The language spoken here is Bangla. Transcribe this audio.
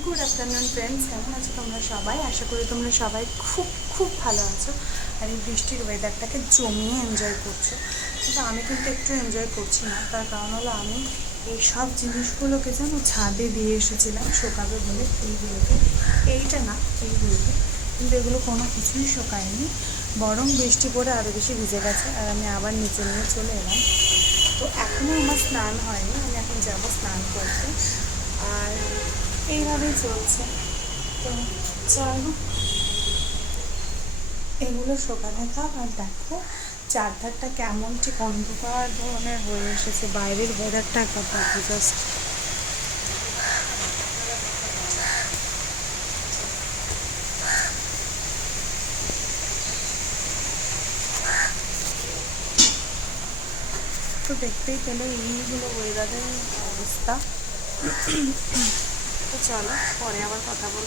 গুড আফটারনুন ফ্রেন্ডস, কেমন আছো তোমরা সবাই? আশা করি তোমরা সবাই খুব খুব ভালো আছো আর এই বৃষ্টির ওয়েদারটাকে জমিয়ে এনজয় করছো। কিন্তু আমি কিন্তু একটু এনজয় করছি না। তার কারণ হলো আমি এই সব জিনিসগুলোকে যেন ছাদে দিয়ে এসেছিলাম শোকাবে বলে। এইটা না, এইগুলোকে, কিন্তু এগুলো কোনো কিছুই শোকায়নি, বরং বৃষ্টি পড়ে আরও বেশি ভিজে গেছে। আর আমি আবার নিচে নিয়ে চলে এলাম। তো এখনও আমার স্নান হয়নি, আমি এখন যাবো স্নান করতে। আর এইভাবেই চলছে। তো চলো এগুলো শোকাতে থাক। আর দেখো চারধারটা কেমন ঠিক অন্ধকার ধরনের হয়ে এসেছে, বাইরের ওয়েদারটা একবার দেখো জাস্ট। তো দেখতেই পেলে এইগুলো ওয়েদারের অবস্থা। তো চলো পরে আবার কথা বলবো।